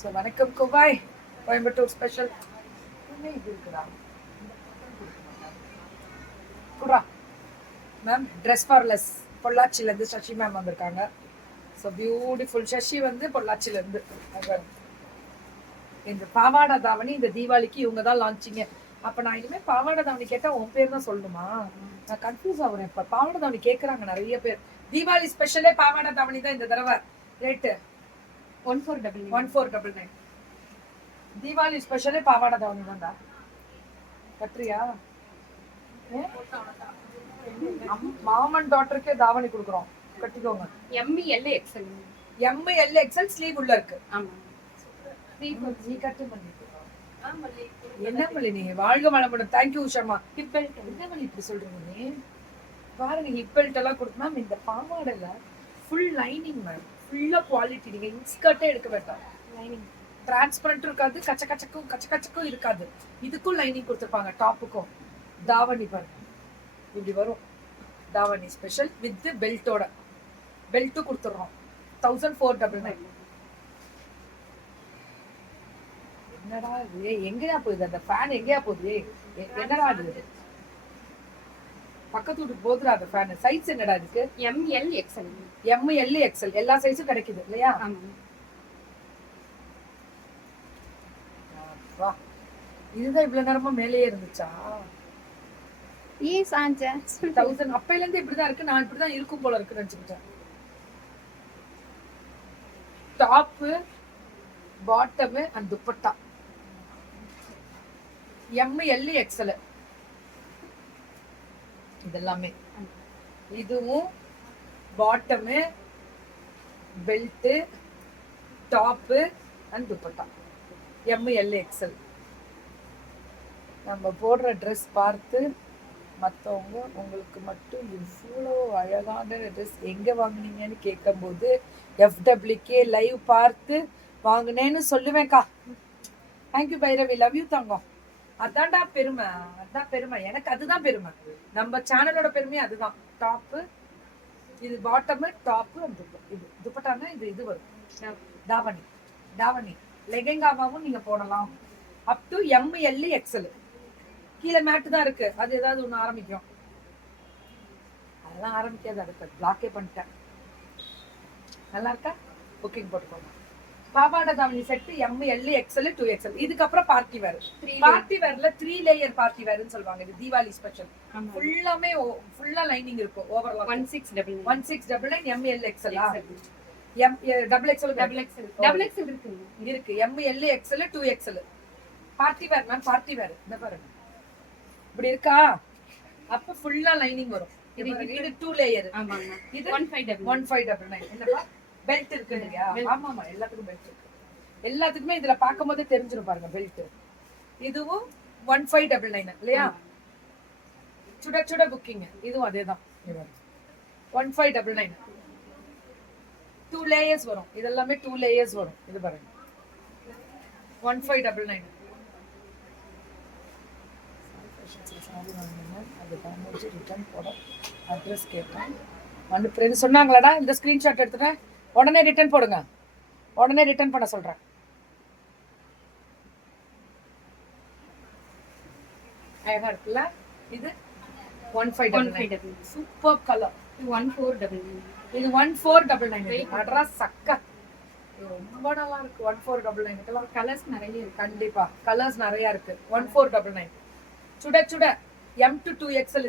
So வணக்கம் குபாய், Coimbatore special இது இருக்குதா குடா மேம். ட்ரெஸ் ஃபார் லெஸ் பொள்ளாச்சிலேருந்து சசி மேம் வந்திருக்காங்க. So beautiful. சசி வந்து பொள்ளாச்சிலேருந்து. இந்த பாவாடை தாவணி இந்த தீபாவளிக்கு இவங்க தான் லான்ச்சிங்க. அப்போ நான் இனிமேல் பாவாடை தாவணி கேட்டால் உன் பேர் தான் சொல்லணுமா? நான் கன்ஃபியூஸ் ஆகுறேன். இப்போ பாவாடை தாவணி கேட்குறாங்க நிறைய பேர். தீபாவளி ஸ்பெஷலே பாவாடை தாவணி தான் இந்த தடவை. ரேட்டு 1499. தீபாவளி ஸ்பெஷலே பாவாடை தாவணி தான்டா. கட்டுறியா? மாமன் டாட்டருக்கே தாவணி கொடுக்குறோம், கட்டிக்கோங்க. எம் எல் எக்ஸ்எல் ஸ்லீவ் உள்ள இருக்கு. நீ கட்டு பண்ணி என்ன மல்லி நீ வாழ்க வளமுடன். தேங்க்யூ உஷாமா. ஹிப் பெல்ட் என்ன மல்லி இப்படி சொல்றீங்க நீ? பாருங்க ஹிப் பெல்ட் எல்லாம் கொடுத்து மேம். இந்த பாவாடைல ஃபுல் லைனிங் மேம், ஃபுல்லா குவாலிட்டி. நீங்க இன்ஸ்கர்ட்டே எடுக்க வேண்டாம். லைனிங் டிரான்ஸ்பரண்ட் இருக்காது, கச்சக்கச்சக்கும் இருக்காது. இதுக்கும் லைனிங் கொடுத்துருப்பாங்க. டாப்புக்கும் தாவணி பாருங்க இப்படி வரும். தாவணி ஸ்பெஷல் வித் பெல்ட்டோட. பெல்ட்டும் கொடுத்துட்றோம். 1499. என்னடா இது? எங்கயா போகுது அந்த ஃபேன்? எங்கயா போகுது? என்னடா இது? பக்கத்து வீட்டுக்கு போதுடா அந்த ஃபேன். சைஸ் என்னடா இருக்கு? எம் எல் எக்ஸ்எல் எல்லா சைஸும் கிடைக்குது இல்லையா? வா, இதுதான் இவ்வளவு நேரமா மேலேயே இருந்துச்சா? 1000 அப்பையில இருந்து இப்படிதான் இருக்கு. நான் இப்படிதான் இருக்கும் போல இருக்கு நினைச்சுக்கிட்டேன். Top, bottom and dupatta M L XL இதெல்லாமே. இதுவும் bottom, belt, top and dupatta M L XL. நம்ம போடுற ட்ரெஸ் பார்த்து மற்றவங்க உங்களுக்கு மட்டும் இவ்வளோ அழகான ட்ரெஸ் எங்கே வாங்கினீங்கன்னு கேட்கும்போது எஃப்டபிள்யூகே லைவ் பார்த்து வாங்கினேன்னு சொல்லுவேன்க்கா. தேங்க்யூ பைரவி, லவ் யூ தங்கம். அதான்டா பெருமை, அதான் பெருமை. எனக்கு அதுதான் பெருமை. நம்ம சேனலோட பெருமையே அதுதான். டாப்பு இது, பாட்டம், டாப்பு அண்ட் இது துப்பட்டானா இது வரும். தாவணி தாவணி லெகெங்காவும் நீங்க போடலாம். Up to M L XL. கீழே மேட்டு தான் இருக்கு. அது ஏதாவது ஒன்று ஆரம்பிக்கும். அதெல்லாம் ஆரம்பிக்காது. அதுக்கு பிளாக்கே பண்ணிட்டேன். நல்லா இருக்கா? புக்கிங் போட்டுக்கோங்க. பாவாடை தாவணி செட் எம்.எல்.எக்ஸ்எல் 2XL. இதுக்கப்புறம் பார்ட்டி வேர். பார்ட்டி வேர்ல 3 லேயர் பார்ட்டி வேர்னு சொல்லுவாங்க. இது தீபாவளி ஸ்பெஷல். ஃபுல்லாமே ஃபுல்லா லைனிங் இருக்கும். ஓவர்லாக் 1699 எம்.எல்.எக்ஸ்எல். டபுள் எக்ஸ்எல் இருக்கு. எம்.எல்.எக்ஸ்எல் 2XL party wear ma'am. Party wear இந்த பாருங்க இப்படி இருக்கா? அப்ப ஃபுல்லா லைனிங் வரும். இது 2 லேயர். இது 1599. என்னப்பா பெல்ட் இருக்கு இல்லையா? ஆமாமா, எல்லாத்துக்கும் பெல்ட் இருக்கு. எல்லாத்துக்குமே இதுல பார்க்கும் போதே தெரிஞ்சிடும் பாருங்க பெல்ட். இதுவும் 1599 இல்லையா? சுட சுட புக்கிங். இதுவும் அதேதான். 1599 2 லேயர்ஸ் வரும். இதெல்லாமே 2 லேயர்ஸ் வரும். இது பாருங்க 1599. அட்ரஸ் கேட்டேன் அனுப்புறது சொன்னாங்களாடா. இந்த ஸ்கிரீன்ஷாட் எடுத்துட்டேன். உடனே ரிட்டர்ன் போடுங்க. உடனே ரிட்டர்ன் பண்ண சொல்றேன். அழகா இருக்குல்ல? இது 1599. Super colour. 1499. இது 1499. அட்ரஸ் சக்க ரொம்ப நல்லா இருக்கு. 1499 கலர்ஸ் நிறைய இருக்கு. கண்டிப்பா கலர்ஸ் நிறைய இருக்கு. 1499 சுட சுட M-2XL.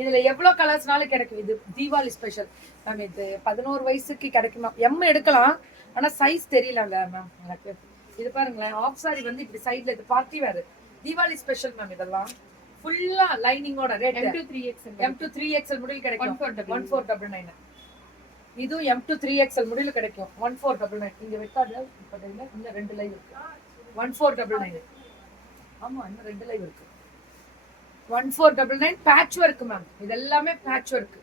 இதுல எவ்வளவு கலர்ஸ்னாலும் கிடைக்கும். இது தீபாவளி ஸ்பெஷல் மேம். இது 11 வயசுக்கு கிடைக்குமா? எம் எடுக்கலாம், ஆனா சைஸ் தெரியலங்க மேம் எனக்கு. இது பாருங்களேன், ஆஃப் சாரி வந்து இப்படி சைட்ல. இது party wear Deepavali special ma'am. இதெல்லாம் ஃபுல்லா லைனிங்கோட. ரேட் M-3XL முடியல கிடைக்கும் 1499. இதுவும் M-3XL முடியல கிடைக்கும் 1499. இங்க வைக்காத இன்னும் 2 லைவ் இருக்கு. 1499. ஆமா, இன்னும் 2 லைவ் இருக்கு. 1499 பேட்ச் ஒர்க் மேம். இது எல்லாமே பேட்ச் ஒர்க்.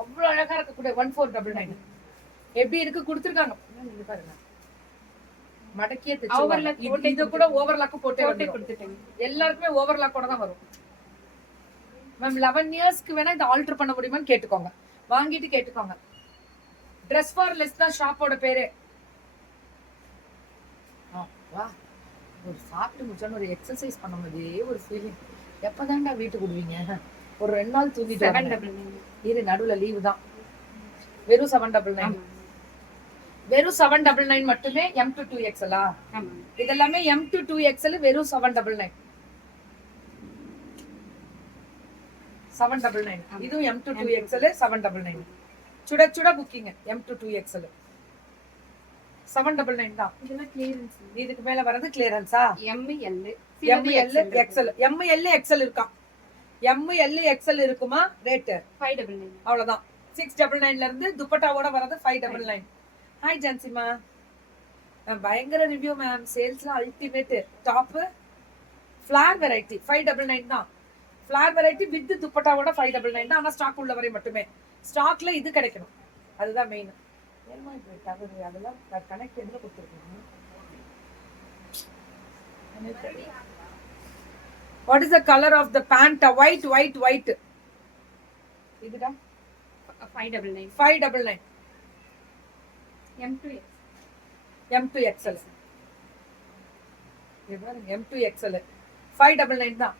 அவ்வளவு அழகா இருக்கக்கூடிய 1499 எப்படி இருக்கு கொடுத்துருக்காங்க. நீங்க பாருங்க மடக்கியே தைச்சு. இது கூட ஓவர்லாக் போட்டே கொடுத்துட்டேன். எல்லாருக்குமே ஓவர்லாக்கோட தான் வரும் மேம். 11 இயர்ஸ்க்கு வேணா இதை ஆல்டர் பண்ண முடியுமான்னு கேட்டுக்கோங்க. வாங்கிட்டு கேட்டுக்கோங்க. ட்ரெஸ் ஃபார் லெஸ் தான் ஷாப்போட பேரு. வா ஒரு சாப்பிட்டு முடிச்சோன்னு ஒரு எக்ஸசைஸ் பண்ணும்போதே ஒரு ஃபீலிங். எப்பதான்டா வீட்டுக்கு விடுவீங்க? ஒரு 2 நாள் தூங்கிட்டு 799 இரு, நடுவுல லீவு தான். வெறும் 799. வெறும் 799 மட்டுமே. M to 2XL இதெல்லாமே M to 2XL வெறும் 799. 799. இதுவும் M to 2XL 799. சுட சுட புக்கிங் M to 2XL 799 தான். இதெல்லாம் கிளியரன்ஸ். இதுக்கு மேல வரது கிளியரன்ஸா? ML XL ML XL இருக்கா? ML XL இருக்குமா? ரேட் 599. அவ்வளவுதான். 699ல இருந்து துப்பட்டாவோட வரது 599. ஹாய் ஜான்சிமா, பயங்கர ரிவ்யூ மேம். சேல்ஸ்ல அல்டிமேட். டாப் ஃபிளார் வெரைட்டி 599 தான். ஃபிளார் வெரைட்டி வித் துப்பட்டாவோட 599 தான். ஆனா ஸ்டாக் உள்ள வரை மட்டுமே. ஸ்டாக்ல இது கிடைக்கணும், அதுதான் மெயின். அதெல்லாம் கனெக்ட் எதுல கொடுத்துருக்கோம்? What is the color of the pant? White. இதுடா 599. 599. M2XL. இது பாருங்க M2XL 599 தான்.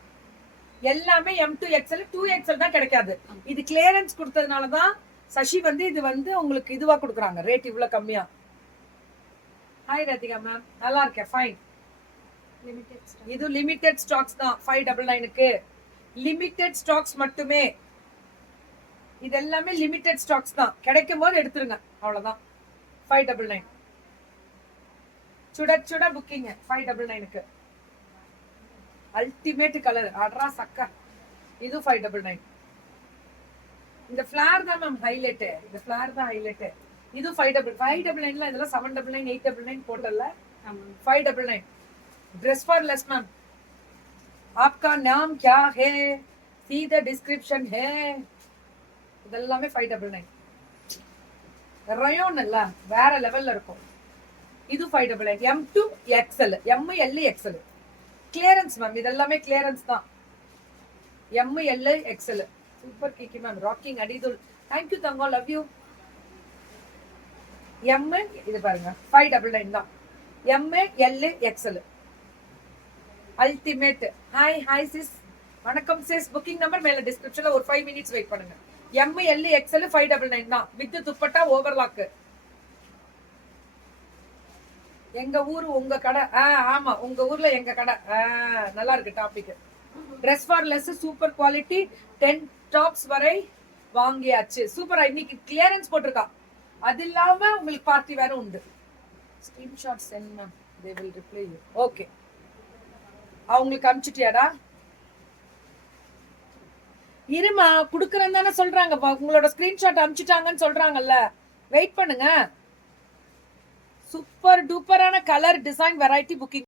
எல்லாமே M2XL 2XL தான் கிடைக்காது. இது கிளியரன்ஸ் கொடுத்ததுனால தான் சசி வந்து இது வந்து உங்களுக்கு இதுவா கொடுக்குறாங்க, ரேட் இவ்வளவு கம்மியா. ஹாய் ராதிகா மேம், நல்லா இருக்கேன், ஃபைன். இது லிமிடெட் ஸ்டாக்ஸ் தான். 599க்கு லிமிடெட் ஸ்டாக்ஸ் மட்டுமே. இது எல்லாமே லிமிடெட் ஸ்டாக்ஸ் தான். கிடைக்கும் போது எடுத்துருங்க, அவ்வளவுதான். 599 சுட புக்கிங் 599க்கு. அல்டிமேட் கலர் அட்ரா சக்கா. இது 599. இந்த ஃபிளார் தான் மேம் ஹைலைட். இந்த ஃபிளார் தான் ஹைலைட். இது 599ல இதெல்லாம் 799 899 போட்டல. 599 ड्रेस फॉर लेस मैम. आपका नाम क्या है? सी द डिस्क्रिप्शन है. இதெல்லாமே 599. ரயோன் இல்ல வேற லெவல்ல இருக்கும். இது 599. M2XL ML XL clearance ma'am. இதெல்லாமே கிளியரன்ஸ் தான். ML XL சூப்பர் கிக்கி மேம், ராக்கிங் அடிதுல். थैंक यू தங்கம், லவ் யூ. M இது பாருங்க 599 தான். ML XL அல்டிமேட். ஹாய் சிஸ், வணக்கம் சிஸ். புக்கிங் நம்பர் மேல டிஸ்கிரிப்ஷன்ல ஒரு 5 மினிட்ஸ் வெயிட் பண்ணுங்க. ML XL 599 தான் வித் துப்பட்டா ஓவர்லாக். எங்க ஊரு உங்க கடை. ஆமா, உங்க ஊர்ல எங்க கடை. நல்லா இருக்கு topic. Dress for less super quality 10 tops வரை வாங்கியாச்சு. சூப்பரா. இன்னைக்கு கிளியரன்ஸ் போட்டிருக்கா. அது இல்லாம உங்களுக்கு பார்ட்டி வேற உண்டு. Screenshot sent ma'am, they will reply you. Okay, அவங்களுக்கு அனுப்பிச்சிட்டியாடா? இருமா, குடுக்கறேன்னு தானே சொல்றாங்க. உங்களோட ஸ்கிரீன்ஷாட் அனுப்பிச்சிட்டாங்கன்னு சொல்றாங்கல்ல, வெயிட் பண்ணுங்க. சூப்பர் டூப்பரான கலர் டிசைன் வெரைட்டி புக்கிங்.